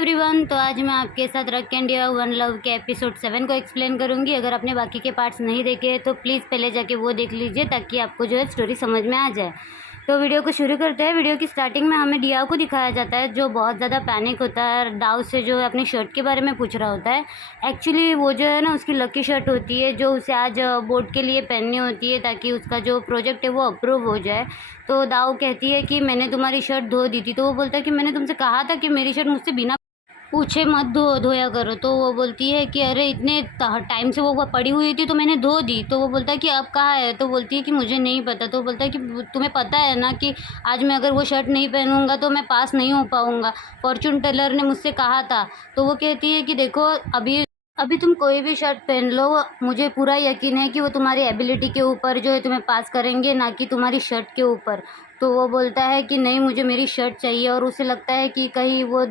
Everyone, तो आज मैं आपके साथ रक एंड डियर वन लव के एपिसोड 7 को एक्सप्लेन करूंगी। अगर आपने बाकी के पार्ट्स नहीं देखे तो प्लीज़ पहले जाके वो देख लीजिए ताकि आपको जो है स्टोरी समझ में आ जाए। तो वीडियो को शुरू करते हैं। वीडियो की स्टार्टिंग में हमें डिया को दिखाया जाता है जो बहुत ज़्यादा पैनिक होता है, दाव से जो है अपनी शर्ट के बारे में पूछ रहा होता है। एक्चुअली वो जो है ना उसकी लकी शर्ट होती है जो उसे आज बोर्ड के लिए पहननी होती है ताकि उसका जो प्रोजेक्ट है वो अप्रूव हो जाए। तो दाव कहती है कि मैंने तुम्हारी शर्ट धो दी थी। तो वो बोलता है कि मैंने तुमसे कहा था कि मेरी शर्ट मुझसे बिना पूछे मत धोया करो। तो वो बोलती है कि अरे इतने टाइम से वो पड़ी हुई थी तो मैंने धो दी। तो वो बोलता है कि अब कहाँ है। तो बोलती है कि मुझे नहीं पता। तो वो बोलता है कि तुम्हें पता है ना कि आज मैं अगर वो शर्ट नहीं पहनूंगा तो मैं पास नहीं हो पाऊंगा, फॉर्चून टेलर ने मुझसे कहा था। तो वो कहती है कि देखो अभी अभी तुम कोई भी शर्ट पहन लो, मुझे पूरा यकीन है कि वो तुम्हारी एबिलिटी के ऊपर जो है तुम्हें पास करेंगे, ना कि तुम्हारी शर्ट के ऊपर। तो वो बोलता है कि नहीं, मुझे मेरी शर्ट चाहिए। और उसे लगता है कि कहीं वो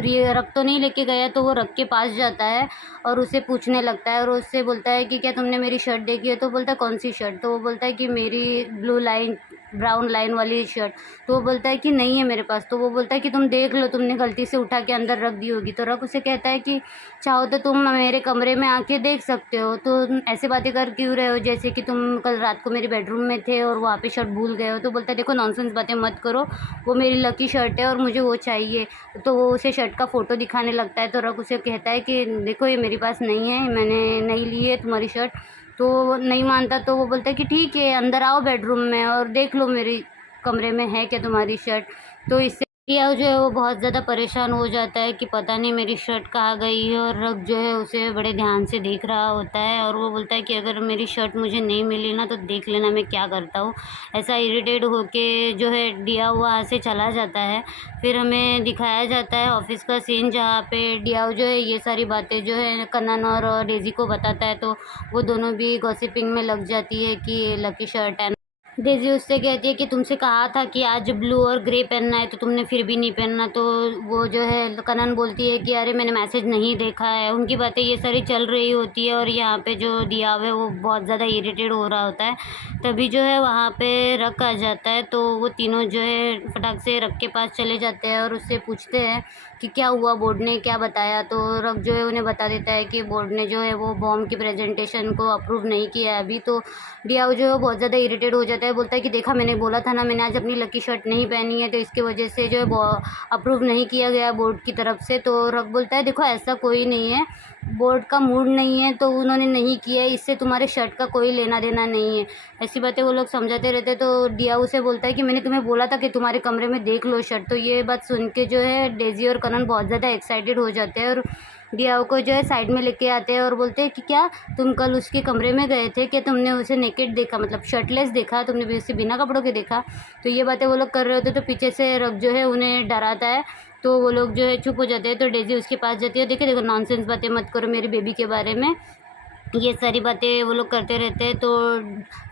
रख तो नहीं लेके गया। तो वो रख के पास जाता है और उसे पूछने लगता है और उससे बोलता है कि क्या तुमने मेरी शर्ट देखी है। तो बोलता है कौन सी शर्ट। तो वो बोलता है कि मेरी ब्लू लाइन ब्राउन लाइन वाली शर्ट। तो वो बोलता है कि नहीं है मेरे पास। तो वो बोलता है कि तुम देख लो, तुमने गलती से उठा के अंदर रख दी होगी। तो रख उसे कहता है कि चाहो तो तुम मेरे कमरे में आके देख सकते हो। तो तुम ऐसे बातें कर क्यों रहे हो जैसे कि तुम कल रात को मेरे बेडरूम में थे और वहाँ पे शर्ट भूल गए हो। तो बोलता है देखो नॉनसेंस बातें मत करो, वो मेरी लकी शर्ट है और मुझे वो चाहिए। तो वो उसे शर्ट का फ़ोटो दिखाने लगता है। तो रक उसे कहता है कि देखो ये मेरे पास नहीं है, मैंने नहीं ली है तुम्हारी शर्ट। तो वो नहीं मानता। तो वो बोलता है कि ठीक है अंदर आओ बेडरूम में और देख लो मेरे कमरे में है क्या तुम्हारी शर्ट। तो इससे रिया जो है वो बहुत ज़्यादा परेशान हो जाता है कि पता नहीं मेरी शर्ट कहाँ गई है। और रक जो है उसे बड़े ध्यान से देख रहा होता है और वो बोलता है कि अगर मेरी शर्ट मुझे नहीं मिली ना तो देख लेना मैं क्या करता हूँ। ऐसा इरिटेट होके जो है डिया वहाँ से चला जाता है। फिर हमें दिखाया जाता है ऑफिस का सीन जहाँ पे डिया जो है ये सारी बातें जो है कनन और डेजी को बताता है। तो वो दोनों भी गॉसिपिंग में लग जाती है कि लकी शर्ट है। डेज़ी उससे कहती है कि तुमसे कहा था कि आज ब्लू और ग्रे पहनना है तो तुमने फिर भी नहीं पहनना। तो वो जो है कनन बोलती है कि अरे मैंने मैसेज नहीं देखा है। उनकी बातें ये सारी चल रही होती है और यहाँ पे जो दिया है वो बहुत ज़्यादा इरिटेट हो रहा होता है। तभी जो है वहाँ पे रक आ जाता है। तो वो तीनों जो है फटाक से रक के पास चले जाते हैं और उससे पूछते हैं कि क्या हुआ, बोर्ड ने क्या बताया। तो रक जो है उन्हें बता देता है कि बोर्ड ने जो है वो बॉम्ब की प्रेजेंटेशन को अप्रूव नहीं किया है अभी। तो डियाओ जो है बहुत ज़्यादा इरिटेट हो जाता है, बोलता है कि देखा मैंने बोला था ना, मैंने आज अपनी लकी शर्ट नहीं पहनी है तो इसकी वजह से जो है अप्रूव नहीं किया गया बोर्ड की तरफ से। तो रक बोलता है देखो ऐसा कोई नहीं है, बोर्ड का मूड नहीं है तो उन्होंने नहीं किया है, इससे तुम्हारे शर्ट का कोई लेना देना नहीं है। ऐसी बातें वो लोग समझाते रहते। तो डियाओ से बोलता है कि मैंने तुम्हें बोला था कि तुम्हारे कमरे में देख लो शर्ट। तो ये बात सुन के जो है डेजी और कनन बहुत ज़्यादा एक्साइटेड हो जाते हैं और डियाओ को जो है साइड में लेके आते हैं और बोलते हैं कि क्या तुम कल उसके कमरे में गए थे, क्या तुमने उसे नेकेड देखा, मतलब शर्टलेस देखा, तुमने भी उसे बिना कपड़ों के देखा। तो ये बातें वो लोग कर रहे होते तो पीछे से रक जो है उन्हें डराता है। तो वो लोग जो है चुप हो जाते हैं। तो डेजी उसके पास जाती है, देखो देखो नॉनसेंस बातें मत करो मेरी बेबी के बारे में, ये सारी बातें वो लोग करते रहते हैं। तो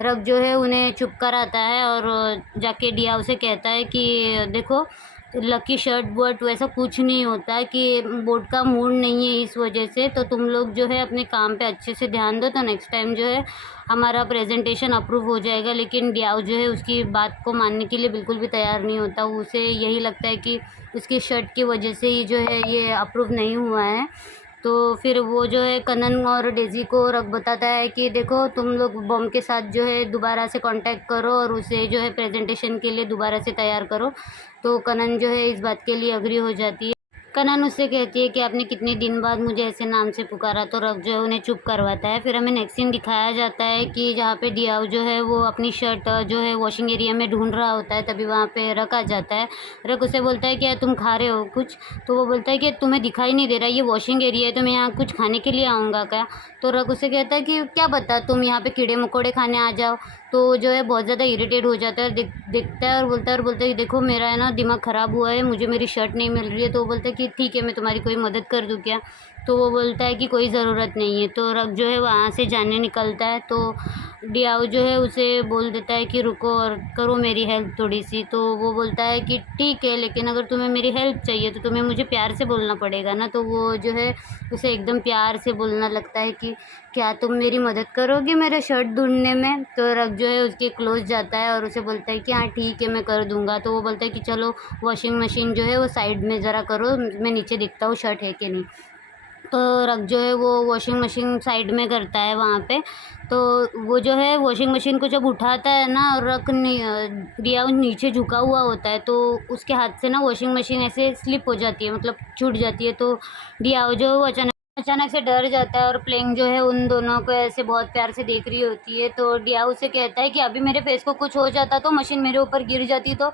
रक जो है उन्हें चुप कराता है और जाके डिया से कहता है कि देखो लकी शर्ट बट वैसा कुछ नहीं होता है कि बोर्ड का मूड नहीं है इस वजह से। तो तुम लोग जो है अपने काम पे अच्छे से ध्यान दो तो नेक्स्ट टाइम जो है हमारा प्रेजेंटेशन अप्रूव हो जाएगा। लेकिन डियाओ जो है उसकी बात को मानने के लिए बिल्कुल भी तैयार नहीं होता। उसे यही लगता है कि उसकी शर्ट की वजह से ही जो है ये अप्रूव नहीं हुआ है। तो फिर वो जो है कनन और डेजी को रक बताता है कि देखो तुम लोग बॉम्ब के साथ जो है दोबारा से कांटेक्ट करो और उसे जो है प्रेजेंटेशन के लिए दोबारा से तैयार करो। तो कनन जो है इस बात के लिए अग्री हो जाती है। कनन उससे कहती है कि आपने कितने दिन बाद मुझे ऐसे नाम से पुकारा। तो रक जो है उन्हें चुप करवाता है। फिर हमें नेक्स्ट सीन दिखाया जाता है कि जहाँ पे डियाओ जो है वो अपनी शर्ट जो है वॉशिंग एरिया में ढूंढ रहा होता है, तभी वहाँ पे रक आ जाता है। रक उसे बोलता है कि तुम खा रहे हो कुछ। तो वो बोलता है कि तुम्हें दिखाई नहीं दे रहा, ये वॉशिंग एरिया है तो मैं यहाँ कुछ खाने के लिए आऊँगा क्या। तो रक उसे कहता है कि क्या पता तुम यहाँ पे कीड़े मकोड़े खाने आ जाओ। तो जो है बहुत ज़्यादा इरिटेट हो जाता है, देखता है और बोलता है कि देखो मेरा है ना दिमाग ख़राब हुआ है, मुझे मेरी शर्ट नहीं मिल रही है। तो वो बोलता है कि ठीक है मैं तुम्हारी कोई मदद कर दूँ क्या। तो वो बोलता है कि कोई ज़रूरत नहीं है। तो रक जो है वहाँ से जाने निकलता है, तो डियाओ जो है उसे बोल देता है कि रुको और करो मेरी हेल्प थोड़ी-सी। तो वो बोलता है कि ठीक है, लेकिन अगर तुम्हें मेरी हेल्प चाहिए तो तुम्हें मुझे प्यार से बोलना पड़ेगा ना। तो वो जो है उसे एकदम प्यार से बोलना लगता है कि क्या तुम मेरी मदद करोगे मेरा शर्ट ढूँढने में? तो रक जो है उसके क्लोज़ जाता है और उसे बोलता है कि हाँ ठीक है, मैं कर दूँगा। तो वो बोलता है कि चलो वॉशिंग मशीन जो है वो साइड में ज़रा करो, मैं नीचे देखता हूँ शर्ट है कि नहीं। तो रक जो है वो वॉशिंग मशीन साइड में करता है वहाँ पे। तो वो जो है वॉशिंग मशीन को जब उठाता है ना, दिया नीचे झुका हुआ होता है, तो उसके हाथ से ना वॉशिंग मशीन ऐसे स्लिप हो जाती है, मतलब छूट जाती है। तो डियाओ जो है वो अचानक से डर जाता है और प्लेइंग जो है उन दोनों को ऐसे बहुत प्यार से देख रही होती है। तो डियाओ उसे कहता है कि अभी मेरे फेस को कुछ हो जाता तो मशीन मेरे ऊपर गिर जाती तो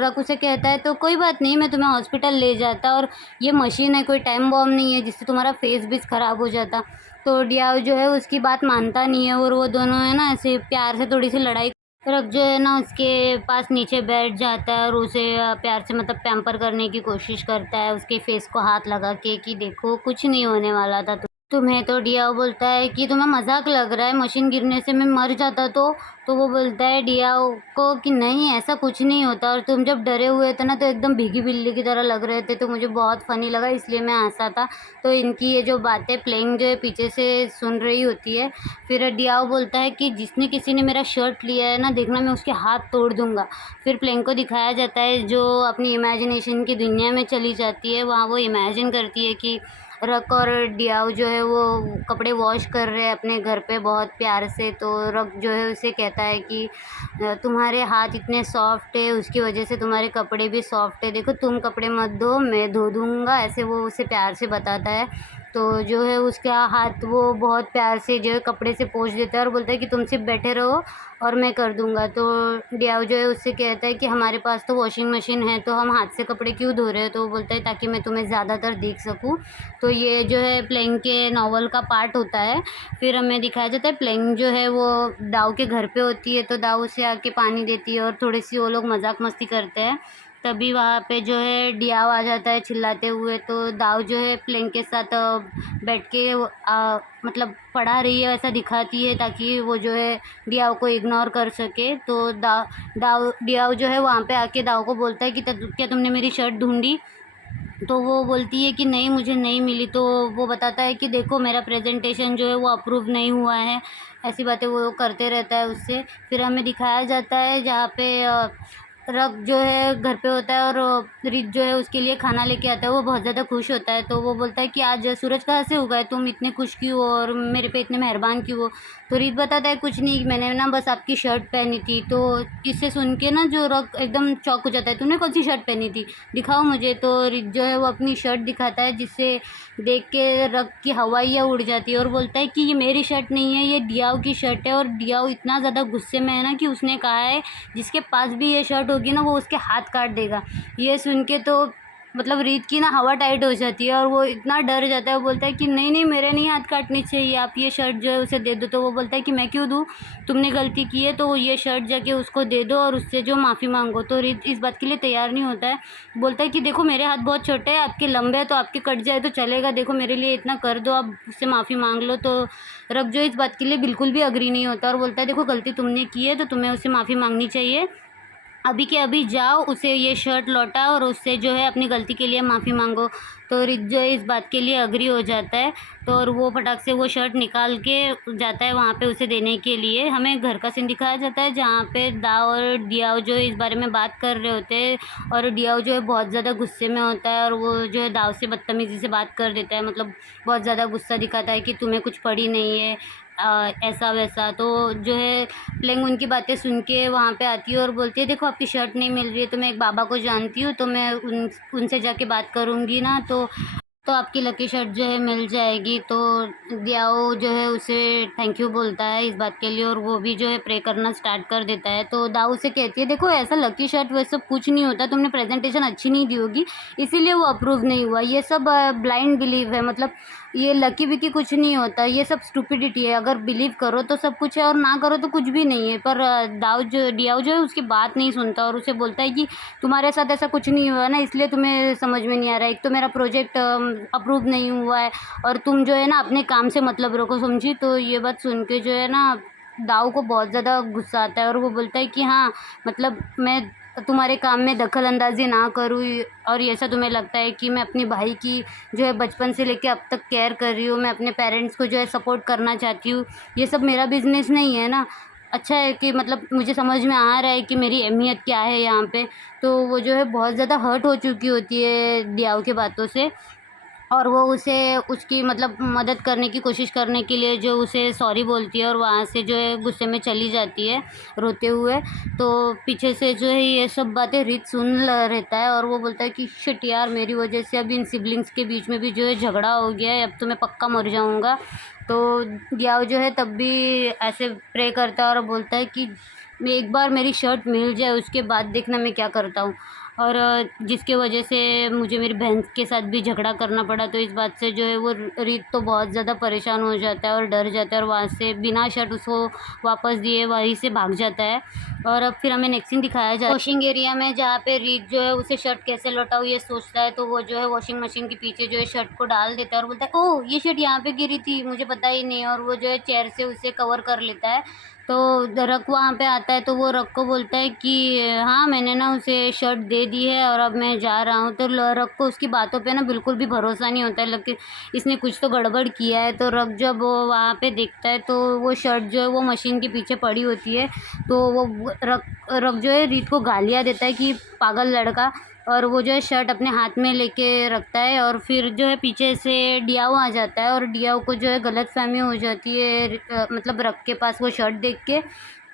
रक उसे कहता है तो कोई बात नहीं, मैं तुम्हें हॉस्पिटल ले जाता, और ये मशीन है, कोई टाइम बॉम्ब नहीं है जिससे तुम्हारा फेस भी ख़राब हो जाता। तो डियाओ जो है उसकी बात मानता नहीं है और वो दोनों है ना ऐसे प्यार से थोड़ी सी लड़ाई। रक जो है ना उसके पास नीचे बैठ जाता है और उसे प्यार से मतलब पैम्पर करने की कोशिश करता है, उसके फेस को हाथ लगा के कि देखो कुछ नहीं होने वाला था तुम्हें। तो डियाओ बोलता है कि तुम्हें मजाक लग रहा है, मशीन गिरने से मैं मर जाता तो वो बोलता है डियाओ को कि नहीं ऐसा कुछ नहीं होता, और तुम जब डरे हुए थे ना तो एकदम भीगी बिल्ली की तरह लग रहे थे, तो मुझे बहुत फ़नी लगा इसलिए मैं हंसा था। तो इनकी ये जो बातें प्लेइंग जो है पीछे से सुन रही होती है। फिर डियाओ बोलता है कि जिसने किसी ने मेरा शर्ट लिया है ना, देखना मैं उसके हाथ तोड़ दूंगा। फिर प्लेइंग को दिखाया जाता है जो अपनी इमेजिनेशन की दुनिया में चली जाती है, वहाँ वो इमेजिन करती है कि रक और डियाओ जो है वो कपड़े वॉश कर रहे हैं अपने घर पे बहुत प्यार से। तो रक जो है उसे कहता है कि तुम्हारे हाथ इतने सॉफ्ट है, उसकी वजह से तुम्हारे कपड़े भी सॉफ्ट है, देखो तुम कपड़े मत धो मैं धो दूँगा, ऐसे वो उसे प्यार से बताता है। तो जो है उसका हाथ वो बहुत प्यार से जो है कपड़े से पोंछ देता है और बोलता है कि तुम सिर्फ बैठे रहो और मैं कर दूँगा। तो डियाओ जो है उससे कहता है कि हमारे पास तो वॉशिंग मशीन है, तो हम हाथ से कपड़े क्यों धो रहे हो? तो वो बोलता है ताकि मैं तुम्हें ज़्यादातर देख सकूँ। तो ये जो है प्लेइंग के नॉवल का पार्ट होता है। फिर हमें दिखाया जाता है प्लेइंग जो है वो दाऊ के घर पे होती है, तो दाऊ उसे आके पानी देती है और थोड़ी-सी वो लोग मज़ाक मस्ती करते हैं। तभी वहाँ पे जो है डियाओ आ जाता है चिल्लाते हुए, तो दाऊ जो है प्लेइंग के साथ बैठ के मतलब पढ़ा रही है ऐसा दिखाती है ताकि वो जो है डियाओ को इग्नोर कर सके। तो दाऊ डियाओ जो है वहाँ पे आके दाऊ को बोलता है कि क्या तुमने मेरी शर्ट ढूँढी? तो वो बोलती है कि नहीं मुझे नहीं मिली। तो वो बताता है कि देखो मेरा प्रेजेंटेशन जो है वो अप्रूव नहीं हुआ है, ऐसी बातें वो करते रहता है उससे। फिर हमें दिखाया जाता है जहाँ पे रक जो है घर पे होता है और रित जो है उसके लिए खाना लेके आता है, वो बहुत ज़्यादा खुश होता है। तो वो बोलता है कि आज सूरज कहाँ से उगा है, तुम इतने खुश क्यों हो और मेरे पे इतने मेहरबान क्यों हो? तो रित बताता है कुछ नहीं, मैंने ना बस आपकी शर्ट पहनी थी। तो इससे सुन के ना जो रक एकदम चौंक हो जाता है, तुमने कौन सी शर्ट पहनी थी, दिखाओ मुझे। तो रित जो है वो अपनी शर्ट दिखाता है जिससे देख के रक की हवाइयाँ उड़ जाती है और बोलता है कि ये मेरी शर्ट नहीं है, ये डियाओ की शर्ट है। और डियाओ इतना ज़्यादा गुस्से में है ना कि उसने कहा है जिसके पास भी ये शर्ट होगी ना वो उसके हाथ काट देगा। ये सुन के तो मतलब रीत की ना हवा टाइट हो जाती है और वो इतना डर जाता है, वो बोलता है कि नहीं नहीं मेरे नहीं हाथ काटनी चाहिए, आप ये शर्ट जो है उसे दे दो। तो वो बोलता है कि मैं क्यों दूँ, तुमने गलती की है तो ये शर्ट जाके उसको दे दो और उससे जो माफ़ी मांगो। तो रीत इस बात के लिए तैयार नहीं होता है, बोलता है कि देखो मेरे हाथ बहुत छोटे हैं, आपके लंबे हैं, तो आपके कट जाए तो चलेगा, देखो मेरे लिए इतना कर दो, आप उससे माफ़ी मांग लो। तो रक जो इस बात के लिए बिल्कुल भी अग्री नहीं होता और बोलता है देखो गलती तुमने की है तो तुम्हें उससे माफ़ी मांगनी चाहिए, अभी के अभी जाओ उसे ये शर्ट लौटाओ और उससे जो है अपनी गलती के लिए माफ़ी मांगो। तो रित जो है इस बात के लिए अग्री हो जाता है। तो और वो फटाक से वो शर्ट निकाल के जाता है वहाँ पे उसे देने के लिए। हमें घर का सीन दिखाया जाता है जहाँ पे दाव और डियाओ जो है इस बारे में बात कर रहे होते हैं और डियाओ जो है बहुत ज़्यादा गुस्से में होता है और वो जो है दाव से बदतमीज़ी से बात कर देता है, मतलब बहुत ज़्यादा गुस्सा दिखाता है कि तुम्हें कुछ पड़ी नहीं है, ऐसा वैसा। तो जो है प्लेइंग उनकी बातें सुन के वहाँ पे आती है और बोलती है देखो आपकी शर्ट नहीं मिल रही है, तो मैं एक बाबा को जानती हूँ, तो मैं उनसे जाके बात करूँगी ना, तो आपकी लकी शर्ट जो है मिल जाएगी। तो दियाओ जो है उसे थैंक यू बोलता है इस बात के लिए और वो भी जो है प्रे करना स्टार्ट कर देता है। तो दाऊ से कहती है देखो ऐसा लकी शर्ट वैसे कुछ नहीं होता, तुमने प्रेजेंटेशन अच्छी नहीं दी होगी इसीलिए वो अप्रूव नहीं हुआ, ये सब ब्लाइंड बिलीव है, मतलब ये लकी विकी कुछ नहीं होता, ये सब स्टूपिडिटी है। अगर बिलीव करो तो सब कुछ है और ना करो तो कुछ भी नहीं है। पर डियाओ जो है उसकी बात नहीं सुनता और उसे बोलता है कि तुम्हारे साथ ऐसा कुछ नहीं हुआ ना, इसलिए तुम्हें समझ में नहीं आ रहा है। एक तो मेरा प्रोजेक्ट अप्रूव नहीं हुआ है और तुम जो है ना अपने काम से मतलब रखो, समझी। तो ये बात सुन के जो है ना दाऊ को बहुत ज़्यादा गुस्सा आता है और वो बोलता है कि हाँ, मतलब मैं तुम्हारे काम में दखल अंदाजी ना करूँ, और ऐसा तुम्हें लगता है कि मैं अपनी भाई की जो है बचपन से लेके अब तक केयर कर रही हूँ, मैं अपने पेरेंट्स को जो है सपोर्ट करना चाहती हूँ, ये सब मेरा बिजनेस नहीं है ना। अच्छा है कि मतलब मुझे समझ में आ रहा है कि मेरी अहमियत क्या है यहाँ पे। तो वो जो है बहुत ज़्यादा हर्ट हो चुकी होती है दियाओ की बातों से, और वो उसे उसकी मतलब मदद करने की कोशिश करने के लिए जो उसे सॉरी बोलती है और वहाँ से जो है गुस्से में चली जाती है रोते हुए। तो पीछे से जो है ये सब बातें रीत रहता है और वो बोलता है कि शिट यार, मेरी वजह से अब इन सिबलिंग्स के बीच में भी जो है झगड़ा हो गया है, अब तो मैं पक्का मर जाऊँगा। तो दियाओ जो है तब भी ऐसे प्रे करता है और बोलता है कि मैं एक बार मेरी शर्ट मिल जाए उसके बाद देखना मैं क्या करता हूँ। और जिसके वजह से मुझे मेरी बहन के साथ भी झगड़ा करना पड़ा। तो इस बात से जो है वो रीत तो बहुत ज़्यादा परेशान हो जाता है और डर जाता है और वहाँ से बिना शर्ट उसको वापस दिए वहीं से भाग जाता है। और अब फिर हमें नेक्स्ट सीन दिखाया जाए वॉशिंग एरिया में, जहाँ पे रीत जो है उसे शर्ट कैसे लौटाऊँ ये सोचता है। तो वो जो है वॉशिंग मशीन के पीछे जो है शर्ट को डाल देता है और बोलता है ओह ये शर्ट यहाँ पे गिरी थी, मुझे पता ही नहीं। और वो जो है चेयर से उसे कवर कर लेता है। तो रक वहाँ पे आता है तो वो रक को बोलता है कि हाँ, मैंने ना उसे शर्ट दे दी है और अब मैं जा रहा हूँ। तो रक को उसकी बातों पे ना बिल्कुल भी भरोसा नहीं होता है, लेकिन इसने कुछ तो गड़बड़ किया है। तो रक जब वो वहाँ पे देखता है तो वो शर्ट जो है वो मशीन के पीछे पड़ी होती है। तो वो रक रक जो है रीत को गालियाँ देता है कि पागल लड़का, और वो जो है शर्ट अपने हाथ में लेके रखता है। और फिर जो है पीछे से डियाओ आ जाता है और डियाओ को जो है गलतफ़हमी हो जाती है मतलब रक के पास वो शर्ट देख के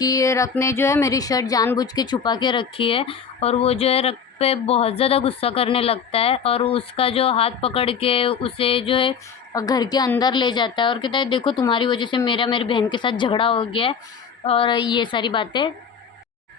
कि रक ने जो है मेरी शर्ट जानबूझ के छुपा के रखी है। और वो जो है रक पे बहुत ज़्यादा गुस्सा करने लगता है और उसका जो हाथ पकड़ के उसे जो है घर के अंदर ले जाता है और कहता है देखो तुम्हारी वजह से मेरी बहन के साथ झगड़ा हो गया है, और ये सारी बातें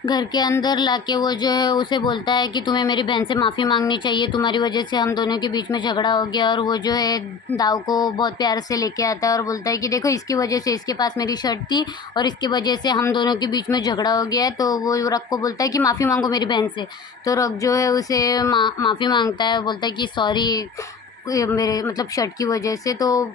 घर के अंदर लाके वो जो है उसे बोलता है कि तुम्हें मेरी बहन से माफ़ी मांगनी चाहिए, तुम्हारी वजह से हम दोनों के बीच में झगड़ा हो गया। और वो जो है दाव को बहुत प्यार से लेके आता है और बोलता है कि देखो इसकी वजह से इसके पास मेरी शर्ट थी और इसकी वजह से हम दोनों के बीच में झगड़ा हो गया है। तो वो रक को बोलता है कि माफ़ी मांगो मेरी बहन से। तो रक जो है उसे माफ़ी मांगता है, बोलता है कि सॉरी मेरे मतलब शर्ट की वजह से। तो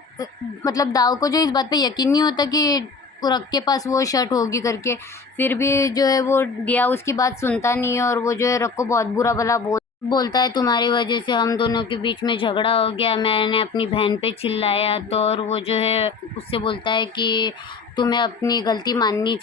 मतलब दाव को जो इस बात पे यकीन नहीं होता कि रक के पास वो शर्ट होगी करके, फिर भी जो है वो दिया उसकी बात सुनता नहीं है और वो जो है रक को बहुत बुरा भला बोलता है तुम्हारी वजह से हम दोनों के बीच में झगड़ा हो गया, मैंने अपनी बहन पे चिल्लाया। तो और वो जो है उससे बोलता है कि तुम्हें अपनी गलती माननी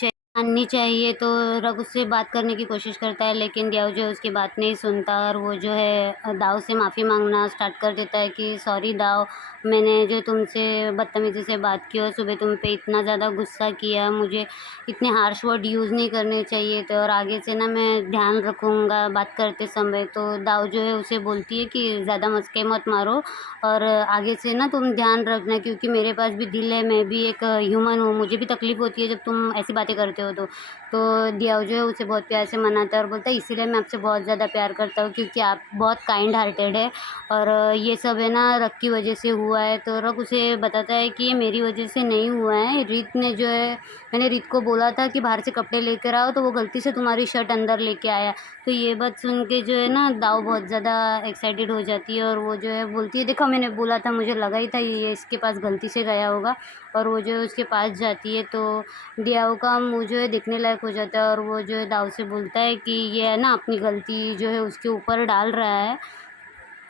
चाहिए। तो रघु उससे बात करने की कोशिश करता है लेकिन दियाव जो है उसकी बात नहीं सुनता और वो जो है दाव से माफ़ी मांगना स्टार्ट कर देता है कि सॉरी दाव, मैंने जो तुमसे बदतमीज़ी से बात की और सुबह तुम पे इतना ज़्यादा गुस्सा किया, मुझे इतने हार्श वर्ड यूज़ नहीं करने चाहिए थे और आगे से ना मैं ध्यान रखूँगा बात करते समय। तो दाव जो है उसे बोलती है कि ज़्यादा मस्के मत मारो और आगे से ना तुम ध्यान रखना, क्योंकि मेरे पास भी दिल है, मैं भी एक ह्यूमन हूँ, मुझे भी तकलीफ़ होती है जब तुम ऐसी बातें करते हो। तो दियाव जो है उसे बहुत प्यार से मनाता है और बोलता है इसीलिए मैं आपसे बहुत ज़्यादा प्यार करता हूँ क्योंकि आप बहुत काइंड हार्टेड है और ये सब है ना रक की वजह से हुआ है। तो रक उसे बताता है कि ये मेरी वजह से नहीं हुआ है, रीत ने जो है, मैंने रीत को बोला था कि बाहर से कपड़े लेकर आओ तो वो गलती से तुम्हारी शर्ट अंदर लेके आया। तो ये बात सुन के जो है ना दाव बहुत ज़्यादा एक्साइटेड हो जाती है और वो जो है बोलती है देखो मैंने बोला था, मुझे लगा ही था ये इसके पास गलती से गया होगा। और वो जो है उसके पास जाती है तो दियाव का मुँह जो है देखने लायक हो जाता है और वो जो है दाव से बोलता है कि ये है ना अपनी गलती जो है उसके ऊपर डाल रहा है।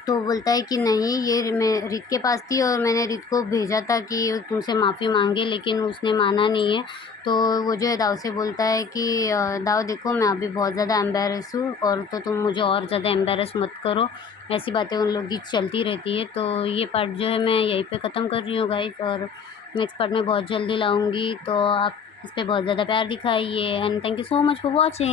तो बोलता है कि नहीं, ये मैं रीत के पास थी और मैंने रीत को भेजा था कि तुमसे माफ़ी मांगे, लेकिन उसने माना नहीं है। तो वो जो है दाव से बोलता है कि दाव देखो मैं अभी बहुत ज़्यादा एम्बेरस हूँ और तो तुम मुझे और ज़्यादा एम्बेरस मत करो। ऐसी बातें उन लोग की चलती रहती है। तो ये पार्ट जो है मैं यहीं पे ख़त्म कर रही हूँ गाइस, और नेक्स्ट पार्ट में बहुत जल्दी लाऊँगी। तो आप इस पे बहुत ज़्यादा प्यार दिखाइए and thank you so much for watching.